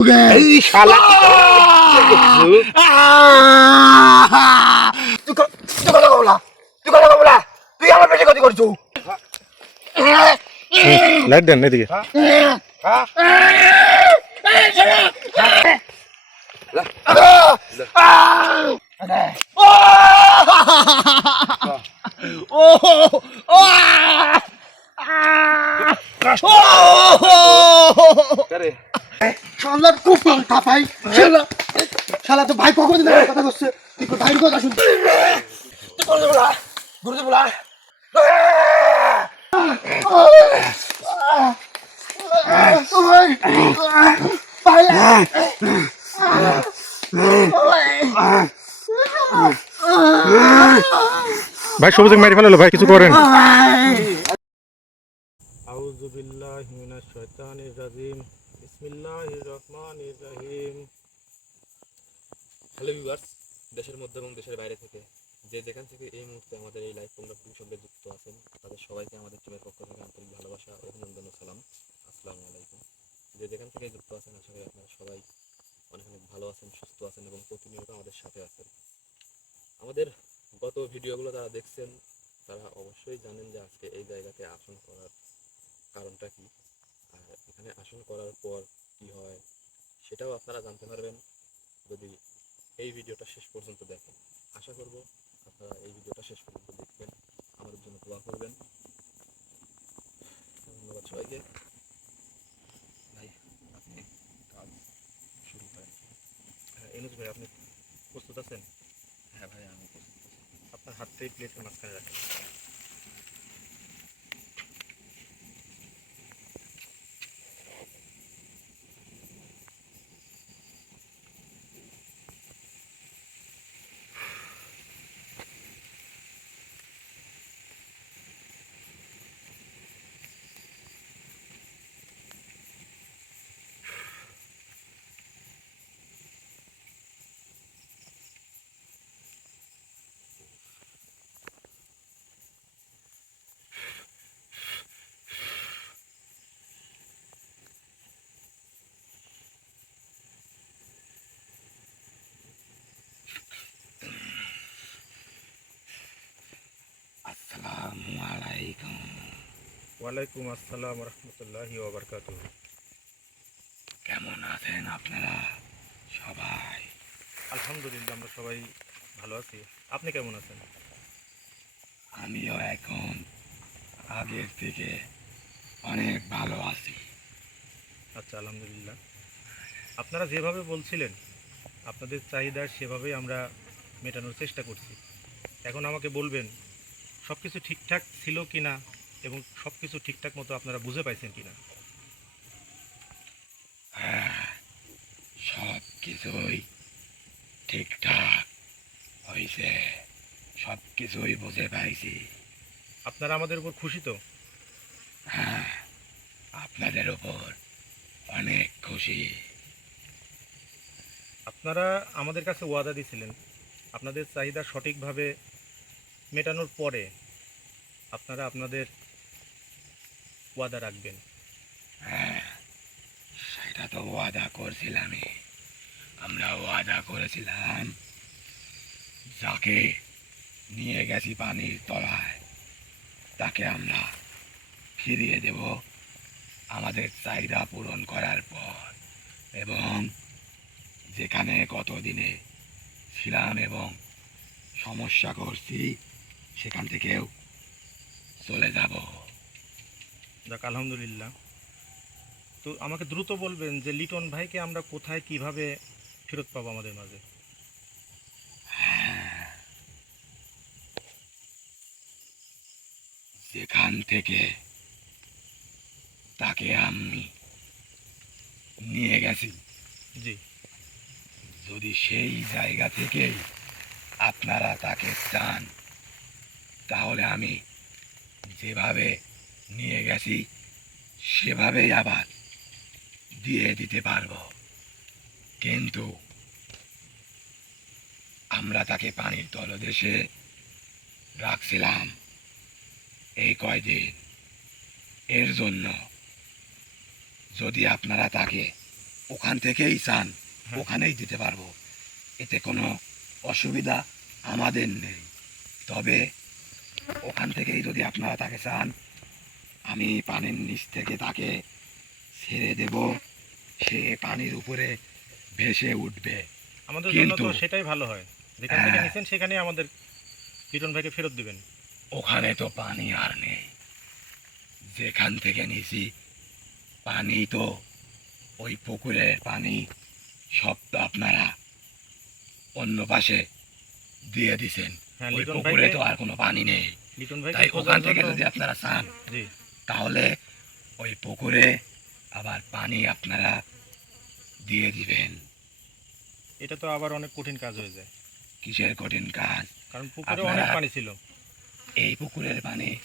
এই শালা তুই আমার পেটে ক্ষতি করছো। লাইট দেন এদিকে। শালা খুব কাঁপাই শালা তো ভাই কখন কথা করছে ভাইয়ের কথা শুনতে গুরুদেব বলা ভাই সবুজ মেরে ফেলালো ভাই, কিছু করেন। আউযু বিল্লাহি মিনাশ শাইতানির রাজিম। বিসমিল্লাহির রহমানির রহিম। হ্যালো ভিউয়ার্স, দেশের মধ্যে এবং দেশের বাইরে থেকে যে যেখান থেকে এই মুহূর্তে আমাদের এই লাইভ প্রোগ্রামটির সঙ্গে যুক্ত আছেন, তাদের সবাইকে আমাদের টিমের পক্ষ থেকে আন্তরিক ভালোবাসা, অভিনন্দন ও সালাম। আসসালামু আলাইকুম। যে যেখান থেকে যুক্ত আছেন, আশা করি আপনারা সবাই অনেক অনেক ভালো আছেন, সুস্থ আছেন এবং প্রতিনিয়ত আমাদের সাথে আছেন। আমাদের গত ভিডিওগুলো যারা দেখছেন তারা অবশ্যই জানেন যে আজকে এই জায়গাতে আসন করার কারণটা কি, আর এখানে আসন করার পর কি হয় সেটাও আপনারা জানতে পারবেন যদি এই ভিডিওটা শেষ পর্যন্ত দেখেন। আশা করব আপনারা এই ভিডিওটা শেষ পর্যন্ত দেখবেন, আমাদের জন্য দোয়া করবেন। ধন্যবাদ সবাইকে। ভাই আপনি কাজ শুরু করেন। হ্যাঁ এনুজ ভাই, আপনি প্রস্তুত আছেন? হ্যাঁ ভাই আমি প্রস্তুত আছি। আপনার হাতটা এই প্লেটের মাঝখানে রাখেন। আসসালামু আলাইকুম। ওয়ালাইকুম আসসালাম রহমতুল্লাহি ওয়া বারাকাতুহু। কেমন আছেন আপনারা সবাই? আলহামদুলিল্লাহ, আমরা সবাই ভালো আছি। আপনি কেমন আছেন? আমিও এখন আগের থেকে অনেক ভালো আছি। আচ্ছা আলহামদুলিল্লাহ। আপনারা যেভাবে বলছিলেন আপনাদের চাহিদা সেভাবেই আমরা মেটানোর চেষ্টা করছি। এখন আমাকে বলবেন সব কিছু ঠিকঠাক ছিল কি না এবং সব কিছু ঠিকঠাক মতো আপনারা বুঝে পাইছেন কি না। হ্যাঁ, সব কিছুই ঠিকঠাক হয়েছে, সব কিছুই বুঝে পাইছি। আপনারা আমাদের উপর খুশি তো? হ্যাঁ, আপনাদের ওপর অনেক খুশি। আপনারা আমাদের কাছে ওয়াদা দিয়েছিলেন আপনাদের চাহিদা সঠিকভাবে মেটানোর পরে আপনারা আপনাদের ওয়াদা রাখবেন। হ্যাঁ, সেটা তো ওয়াদা করছিলামই। আমরা ওয়াদা করেছিলাম যাকে নিয়ে গেছি পানির তলায় তাকে আমরা ফিরিয়ে দেব আমাদের চাহিদা পূরণ করার পর, এবং যেখানে কতদিনে ছিলাম এবং সমস্যা করছি সেখান থেকেও চলে যাব। যাক আলহামদুলিল্লাহ। তো আমাকে দ্রুত বলবেন যে লিটন ভাইকে আমরা কোথায় কিভাবে ফেরত পাবো আমাদের মাঝে। যেখান থেকে তাকে আমি নিয়ে গেছি, জি যদি সেই জায়গা থেকে আপনারা তাকে চান তাহলে আমি যেভাবে নিয়ে গেছি সেভাবেই আবার দিয়ে দিতে পারবো। কিন্তু আমরা তাকে পানির তলদেশে রাখছিলাম এই কয়দিন, এর জন্য যদি আপনারা তাকে ওখান থেকেই চান ওখানেই দিতে পারবো, এতে কোনো অসুবিধা আমাদের নেই। তবে ওখান থেকেই যদি আপনারা তাকে চান, আমি পানির নিচ থেকে তাকে ছেড়ে দেব, সে পানির উপরে ভেসে উঠবে। আমাদের জন্য তো কিন্তু- সেটাই ভালো হয়, যেখান থেকে হ্যাঁ। নিছেন সেখানেই আমাদের লিটন ভাইকে ফেরত দিবেন। ওখানে তো পানি আর নেই, যেখান থেকে নিছি পানি তো ওই পুকুরের পানি সব তো আপনারা অন্য পাশে দিয়ে দিছেন। হ্যাঁ, ওই লিটন পুকুরে ভাইকে তো আর কোনো পানি নেই। লিটন ভাইকে তাই খোঁজার ওখান থেকে জন্য- যদি আপনারা চান, জি, তাহলে ওই পুকুরে আবার পানি আপনারা দিয়ে দিবেন। এটা তো আবার অনেক কঠিন কাজ হয়ে যায়, কিসের কঠিন কাজ? কারণ পুকুরে আপনারা- অনেক পানি ছিল। এই পুকুরের পানি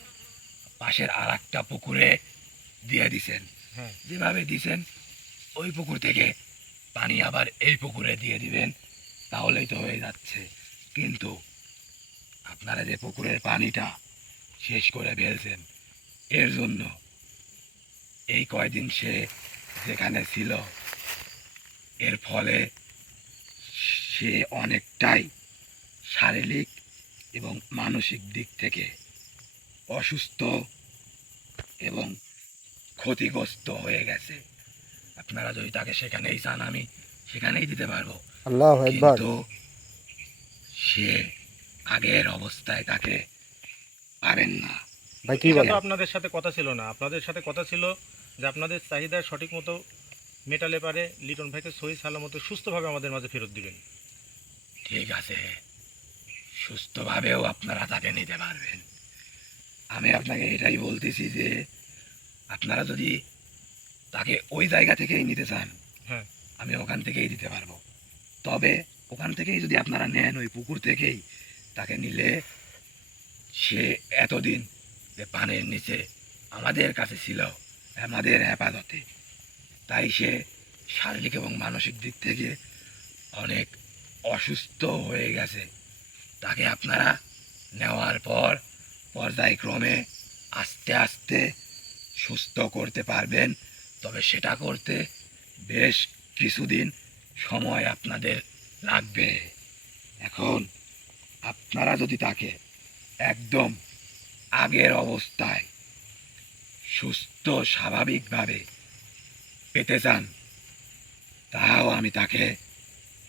পাশের আর একটা পুকুরে দিয়ে দিছেন। হ্যাঁ, যেভাবে দিছেন ওই পুকুর থেকে পানি আবার এই পুকুরে দিয়ে দিবেন, তাহলেই তো হয়ে যাচ্ছে। কিন্তু আপনারা যে পুকুরের পানিটা শেষ করে ফেলছেন, এর জন্য এই কয়দিন সে যেখানে ছিল, এর ফলে সে অনেকটাই শারীরিক এবং মানসিক দিক থেকে অসুস্থ এবং ক্ষতিগ্রস্ত হয়ে গেছে। আপনারা যদি তাকে সেখানেই চান, আমি সেখানেই দিতে পারবো, আল্লাহু আকবার। কিন্তু সে আগের অবস্থায় তাকে পাবেন না। ভাই কি এটা বলে? তো আপনাদের সাথে কথা ছিল না, আপনাদের সাথে কথা ছিল যে আপনাদের চাহিদা সঠিক মতো মেটালে পারে লিটন ভাইকে সহি সালামত সুস্থভাবে আমাদের মাঝে ফেরত দিবেন। ঠিক আছে, সুস্থভাবেও আপনারা তাকে নিতে পারবেন। আমি আপনাকে এটাই বলতেছি যে আপনারা যদি তাকে ওই জায়গা থেকেই নিতে চান, হ্যাঁ, আমি ওখান থেকেই দিতে পারবো। তবে ওখান থেকেই যদি আপনারা নেন, ওই পুকুর থেকেই তাকে নিলে, সে এতদিন যে পানির নিচে আমাদের কাছে ছিল, আমাদের হেফাজতে, তাই সে শারীরিক এবং মানসিক দিক থেকে অনেক অসুস্থ হয়ে গেছে। তাকে আপনারা নেওয়ার পর পর্যায়ক্রমে আস্তে আস্তে সুস্থ করতে পারবেন। তবে সেটা করতে বেশ কিছুদিন সময় আপনাদের লাগবে। এখন আপনারা যদি তাকে একদম আগের অবস্থায় সুস্থ স্বাভাবিকভাবে পেতে চান, তাও আমি তাকে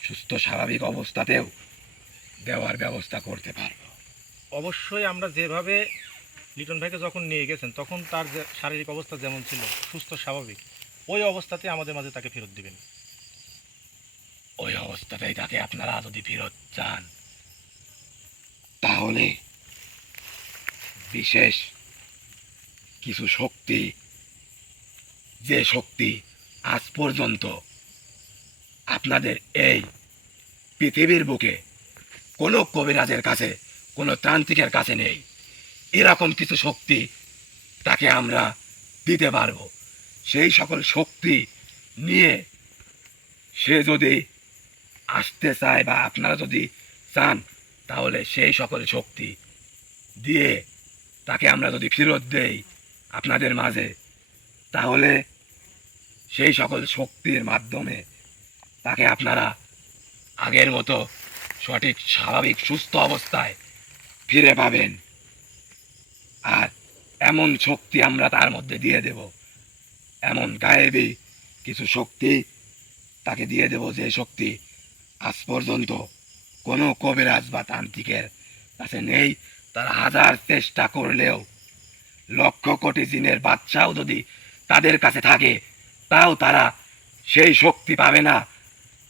সুস্থ স্বাভাবিক অবস্থাতেও দেওয়ার ব্যবস্থা করতে পারবো। অবশ্যই আমরা যেভাবে লিটন ভাইকে যখন নিয়ে গেছেন তখন তার যে শারীরিক অবস্থা যেমন ছিল সুস্থ স্বাভাবিক, ওই অবস্থাতে আমাদের মাঝে তাকে ফেরত দিবেন। ওই অবস্থাতেই তাকে আপনারা যদি ফেরত চান, তাহলে বিশেষ কিছু শক্তি, যে শক্তি আজ পর্যন্ত আপনাদের এই পৃথিবীর বুকে কোনো কবিরাজের কাছে, কোনো তান্ত্রিকের কাছে নেই, এরকম কিছু শক্তি তাকে আমরা দিতে পারবো। সেই সকল শক্তি নিয়ে সে যদি আসতে চায় বা আপনারা যদি চান, তাহলে সেই সকল শক্তি দিয়ে তাকে আমরা যদি ফেরত দেই আপনাদের মাঝে, তাহলে সেই সকল শক্তির মাধ্যমে তাকে আপনারা আগের মতো সঠিক স্বাভাবিক সুস্থ অবস্থায় ফিরে পাবেন। আর এমন শক্তি আমরা তার মধ্যে দিয়ে দেব, এমন গায়েবী কিছু শক্তি তাকে দিয়ে দেব, যে শক্তি আজ পর্যন্ত কোনো কবিরাজ বা তান্ত্রিকের কাছে নেই। তারা হাজার চেষ্টা করলেও, লক্ষ কোটি জিনের বাদশাও যদি তাদের কাছে থাকে, তাও তারা সেই শক্তি পাবে না।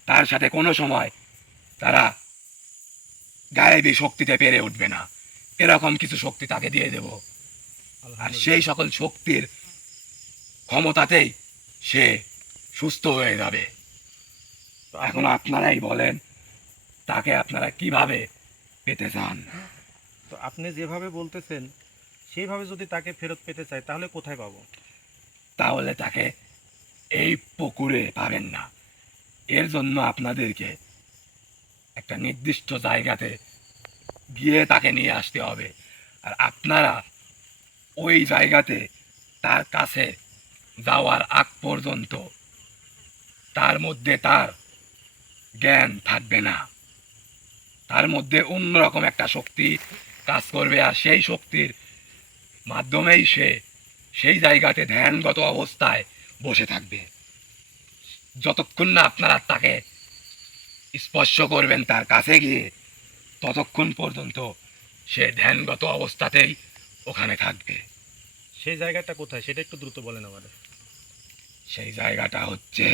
তার সাথে কোনো সময় তারা গায়েবী শক্তিতে পেরে উঠবে না। এরকম কিছু শক্তি তাকে দিয়ে দেব, আর সেই সকল শক্তির ক্ষমতাতেই সে সুস্থ হয়ে যাবে। তো এখন আপনারাই বলেন, তাকে আপনারা কিভাবে পেতে চান? তো আপনি যেভাবে বলতেছেন সেইভাবে যদি তাকে ফেরত পেতে চাই তাহলে কোথায় পাবো? তাহলে তাকে এই পুকুরে পাবেন না। এর জন্য আপনাদেরকে একটা নির্দিষ্ট জায়গাতে গিয়ে তাকে নিয়ে আসতে হবে। আর আপনারা ওই জায়গাতে তার কাছে যাওয়ার আগ পর্যন্ত তার মধ্যে তার জ্ঞান থাকবে না, তার মধ্যে অন্যরকম একটা শক্তি কাজ করবে, আর সেই শক্তির মাধ্যমেই সে সেই জায়গাতে ধ্যানগত অবস্থায় বসে থাকবে। যতক্ষণ না আপনারা তাকে স্পর্শ করবেন তার কাছে গিয়ে, ততক্ষণ পর্যন্ত সে ধ্যানগত অবস্থাতেই ওখানে থাকবে। সেই জায়গাটা কোথায় সেটা একটু দ্রুত বলেন আমাদের। সেই জায়গাটা হচ্ছে,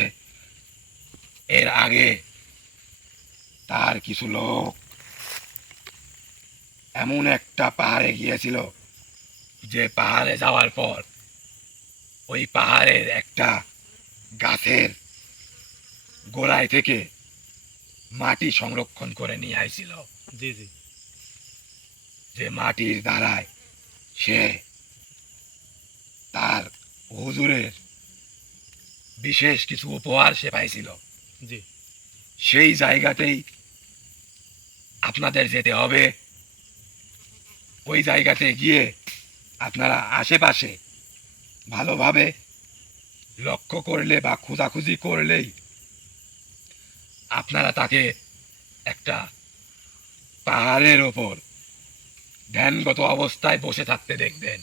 এর আগে তার কিছু লোক এমন একটা পাহাড়ে গিয়েছিল, যে পাহাড়ে যাওয়ার পর ওই পাহাড়ের একটা গাছের গোড়ায় থেকে মাটি সংরক্ষণ করে নিয়ে আইছিল। জি জি। যে মাটির দ্বারায় সে তার হুজুরের বিশেষ কিছু উপহার সে পাইছিল। জি। সেই জায়গাতেই আপনাদের যেতে হবে। ওই জায়গাতে গিয়ে আপনারা আশেপাশে ভালোভাবে লক্ষ্য করলে বা খোঁজাখুঁজি করলেই আপনারা তাকে একটা পাহাড়ের ওপর ধ্যানগত অবস্থায় বসে থাকতে দেখবেন।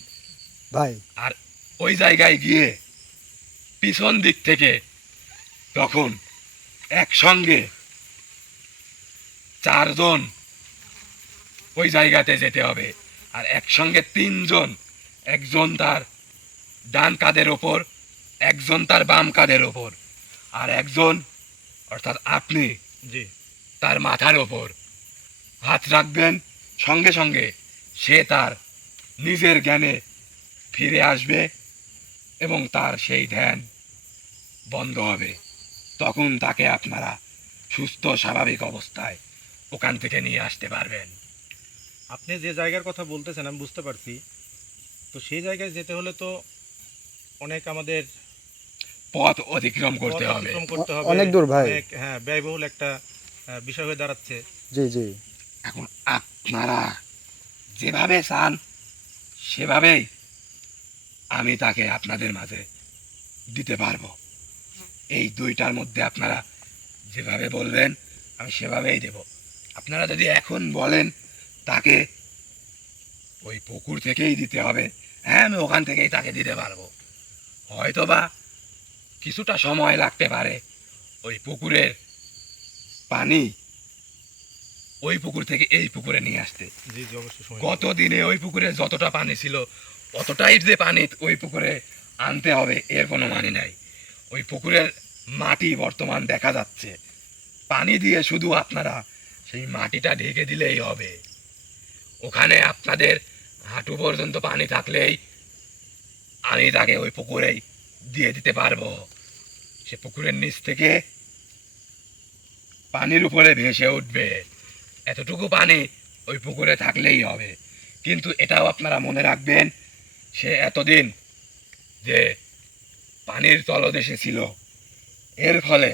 ভাই আর ওই জায়গায় গিয়ে পিছন দিক থেকে তখন একসঙ্গে 4 জন ওই জায়গাতে যেতে হবে, আর একসঙ্গে 3 জন, একজন তার ডান কাঁধের ওপর, একজন তার বাম কাঁধের ওপর, আর একজন অর্থাৎ আপনি জি। তার মাথার ওপর হাত রাখবেন। সঙ্গে সঙ্গে সে তার নিজের জ্ঞানে ফিরে আসবে এবং তার সেই ধ্যান বন্ধ হবে। তখন তাকে আপনারা সুস্থ স্বাভাবিক অবস্থায় ওখান থেকে নিয়ে আসতে পারবেন। আপনি যে জায়গার কথা বলতেছেন আমি বুঝতে পারছি। তো সেই জায়গায় যেতে হলে তো অনেক আমাদের পথ অতিক্রম পথ করতে হবে। অতিক্রম করতে হবে। অনেক দূর ভাই। হ্যাঁ, ব্যয়বহুল একটা বিষয় হয়ে দাঁড়াচ্ছে। জি জি। এখন আপনারা যেভাবে চান সেভাবেই আমি তাকে আপনাদের মাঝে দিতে পারবো। এই 2টার মধ্যে আপনারা যেভাবে বলবেন আমি সেভাবেই দেব। আপনারা যদি এখন বলেন তাকে ওই পুকুর থেকেই দিতে হবে, হ্যাঁ আমি ওখান থেকেই তাকে দিতে পারবো। হয়তোবা কিছুটা সময় লাগতে পারে ওই পুকুরের পানি ওই পুকুর থেকে এই পুকুরে নিয়ে আসতে। জি জি, অবশ্যই সময় গত দিনে ওই পুকুরে যতটা পানি ছিল অতটাই যে পানি ওই পুকুরে আনতে হবে এর কোনো মানে নাই। ওই পুকুরের মাটি বর্তমান দেখা যাচ্ছে, পানি দিয়ে শুধু আপনারা সেই মাটিটা ঢেকে দিলেই হবে। ওখানে আপনাদের হাঁটু পর্যন্ত পানি থাকলেই আমি তাকে ওই পুকুরেই দিয়ে দিতে পারবো। সে পুকুরের নিচ থেকে পানির উপরে ভেসে উঠবে, এতটুকু পানি ওই পুকুরে থাকলেই হবে। কিন্তু এটাও আপনারা মনে রাখবেন, সে এতদিন যে পানির তলদেশে ছিল, এর ফলে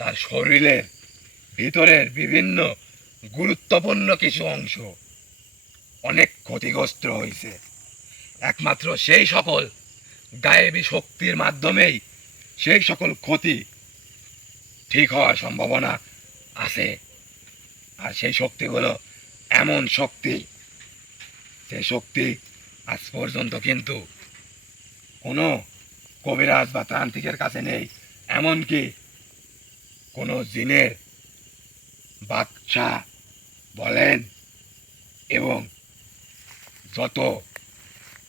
তার শরীরের ভিতরের বিভিন্ন গুরুত্বপূর্ণ কিছু অংশ অনেক ক্ষতিগ্রস্ত হয়েছে। একমাত্র সেই সকল গায়েবী শক্তির মাধ্যমেই সেই সকল ক্ষতি ঠিক হওয়ার সম্ভাবনা আছে। আর সেই শক্তিগুলো এমন শক্তি, যে শক্তি আজ পর্যন্ত কিন্তু কোনো কবিরাজ বা তান্ত্রিকের কাছে নেই। এমনকি কোনো জিনের বাচ্চা বলেন এবং যত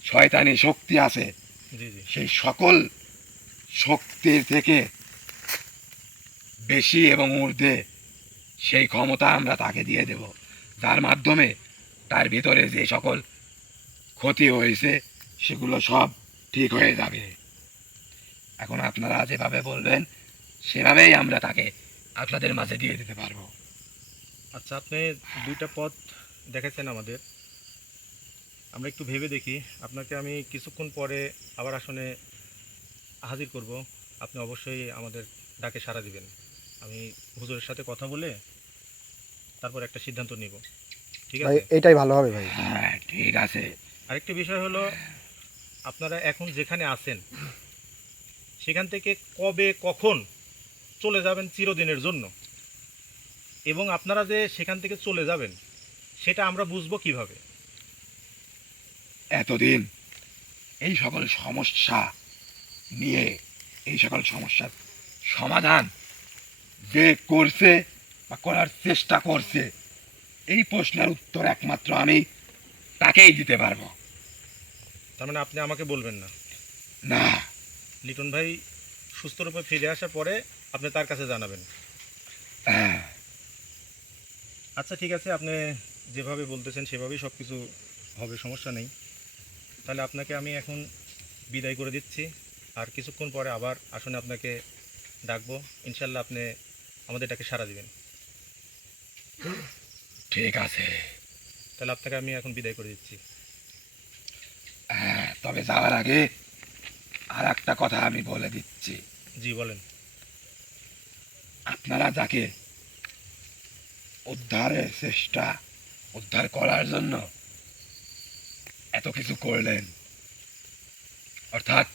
শয়তানি শক্তি আছে জি জি। সেই সকল শক্তির থেকে বেশি এবং ঊর্ধ্বে সেই ক্ষমতা আমরা তাকে দিয়ে দেব, যার মাধ্যমে তার ভিতরে যে সকল ক্ষতি হয়েছে সেগুলো সব ঠিক হয়ে যাবে। এখন আপনারা যেভাবে বলবেন সেভাবেই আমরা তাকে আপনাদের মাঝে দিয়ে দিতে পারবো। আচ্ছা, আপনি 2টা পথ দেখাচ্ছেন আমাদের। আমরা একটু ভেবে দেখি। আপনাকে আমি কিছুক্ষণ পরে আবার আসনে হাজির করব। আপনি অবশ্যই আমাদের ডাকে সাড়া দিবেন। আমি হুজুরের সাথে কথা বলে তারপর একটা সিদ্ধান্ত নিব। ঠিক ভাই আছে? এটাই ভালো হবে ভাই। হ্যাঁ ঠিক আছে। আরেকটি বিষয় হলো, আপনারা এখন যেখানে আছেন সেখান থেকে কবে কখন চলে যাবেন চিরদিনের জন্য, এবং আপনারা যে সেখান থেকে চলে যাবেন সেটা আমরা বুঝবো কিভাবে? এতদিন এই সকল সমস্যা নিয়ে, এই সকল সমস্যার সমাধান যে করছে বা করার চেষ্টা করছে, এই প্রশ্নের উত্তর একমাত্র আমি তাকেই দিতে পারবো। তার মানে আপনি আমাকে বলবেন না? না, লিটন ভাই সুস্থ রূপে ফিরে আসার পরে আপনি তার কাছে জানাবেন। হ্যাঁ, আচ্ছা ঠিক আছে, আপনি যেভাবে বলতেছেন সেভাবেই সব কিছু হবে, সমস্যা নেই। তাহলে আপনাকে আমি এখন বিদায় করে দিচ্ছি, আর কিছুক্ষণ পরে আবার আসলে আপনাকে ডাকবো, ইনশাল্লাহ আপনি আমাদের ডাকে সাড়া দিবেন। ঠিক আছে। তাহলে আপনাকে আমি এখন বিদায় করে দিচ্ছি। হ্যাঁ, তবে যাওয়ার আগে আর একটা কথা আমি বলে দিচ্ছি। জি বলেন। আপনারা যাকে উদ্ধার করার জন্য এত কিছু করলেন, অর্থাৎ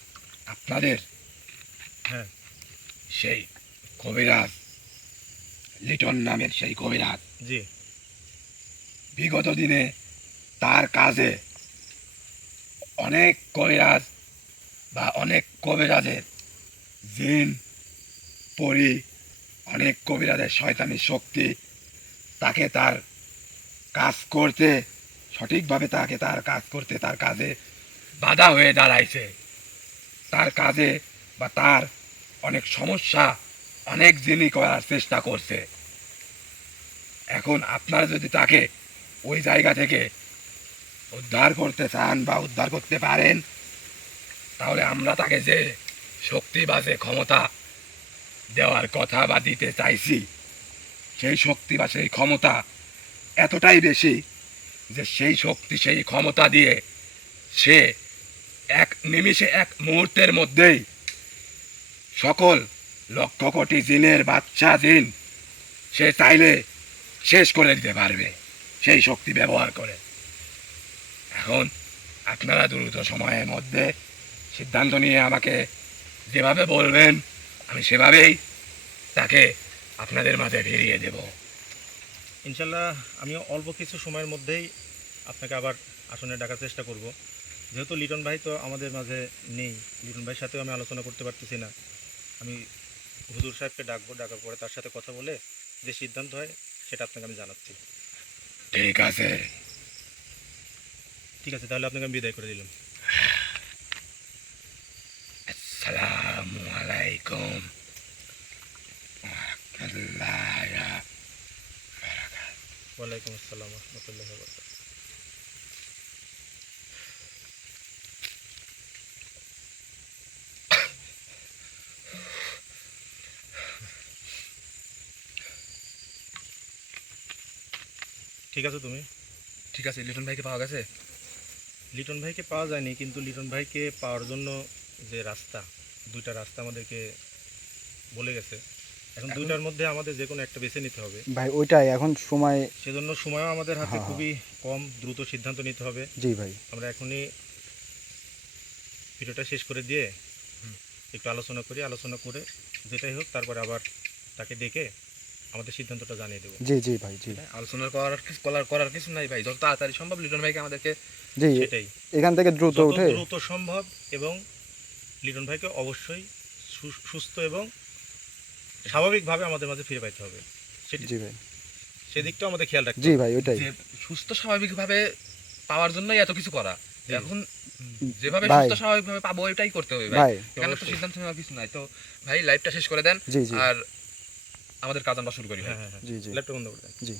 আপনাদের হ্যাঁ। সেই কবিরাজ, লিটন নামের সেই কবিরাজ, জি। বিগত দিনে তার কাজে অনেক কবিরাজ বা অনেক কবিরাজের জিন পরি, অনেক কবিরাজের শয়তানি শক্তি তাকে তার কাজ করতে, সঠিকভাবে তার কাজ করতে, তার কাজে বাধা হয়ে দাঁড়াইছে। তার কাজে বা তার অনেক সমস্যা অনেক জিনিস করার চেষ্টা করছে। এখন আপনারা যদি তাকে ওই জায়গা থেকে উদ্ধার করতে চান বা উদ্ধার করতে পারেন, তাহলে আমরা তাকে যে শক্তি বা যে ক্ষমতা দেওয়ার কথা বা দিতে চাইছি, সেই শক্তি বা সেই ক্ষমতা এতটাই বেশি যে সেই শক্তি, সেই ক্ষমতা দিয়ে সে এক নিমিষে, এক মুহূর্তের মধ্যেই সকল লক্ষ কোটি জিনের বাচ্চা জিন সে চাইলে শেষ করে দিতে পারবে সেই শক্তি ব্যবহার করে। এখন আপনারা দ্রুত সময়ের মধ্যে সিদ্ধান্ত নিয়ে আমাকে যেভাবে বলবেন আমি সেভাবেই তাকে আপনাদের মাঝে ফিরিয়ে দেব। ইনশাল্লাহ আমি অল্প কিছু সময়ের মধ্যেই আপনাকে আবার আসনে ডাকার চেষ্টা করব। যেহেতু লিটন ভাই তো আমাদের মাঝে নেই, লিটন ভাইয়ের সাথেও আমি আলোচনা করতে পারতেছি না। আমি হুজুর সাহেবকে ডাকবো, ডাকার পরে তার সাথে কথা বলে যে সিদ্ধান্ত হয় সেটা আপনাকে আমি জানাচ্ছি। ঠিক আছে। ঠিক আছে, তাহলে আপনাকে আমি বিদায় করে দিলাম। আসসালামু আলাইকুম ওয়া রাহমাতুল্লাহি। ওয়ালাইকুম আসসালাম রহমতুল্লাহ। ঠিক আছে তুমি? ঠিক আছে, লিটন ভাইকে পাওয়া গেছে? লিটন ভাইকে পাওয়া যায়নি, কিন্তু লিটন ভাইকে পাওয়ার জন্য যে রাস্তা, দুইটা রাস্তা আমাদেরকে বলে গেছে। এখন দুইটার মধ্যে আমাদের যে কোনো একটা বেছে নিতে হবে ভাই ওইটাই এখন সময়। সেজন্য সময়ও আমাদের হাতে হ্যাঁ। খুবই কম, দ্রুত সিদ্ধান্ত নিতে হবে। জি ভাই। আমরা এখনই ভিডিওটা শেষ করে দিয়ে একটু আলোচনা করি, আলোচনা করে যেটাই হোক তারপরে আবার তাকে ডেকে আমাদের সিদ্ধান্তটা জানিয়ে দেবো। জি জি ভাই জি। আলোচনা করার কিছু নাই ভাই, যত তাড়াতাড়ি সম্ভব লিটন ভাইকে আমাদেরকে জি সেটাই, এখান থেকে দ্রুত যত উঠে। দ্রুত সম্ভব, এবং লিটন ভাইকে অবশ্যই সুস্থ এবং স্বাভাবিকভাবে আমাদের মাঝে ফিরে পাইতে হবে। জি ভাই। সেদিকটাও আমাদের খেয়াল রাখতে জি হবে। ভাই ওইটাই। যে সুস্থ স্বাভাবিকভাবে পাওয়ার জন্যই এত কিছু করা। জি। এখন যেভাবে ভাই। সুস্থ স্বাভাবিকভাবে পাবো ওইটাই করতে হবে ভাই। ভাই এখানে তো অবশ্যই। সিদ্ধান্ত নেওয়ার কিছু নাই। তো ভাই লাইভটা শেষ করে দেন জি জি আর আমাদের কাজ আমরা শুরু করি ভাই। হ্যাঁ হ্যাঁ হ্যাঁ, জি জি ল্যাপটপ বন্ধ করে দেন। জি।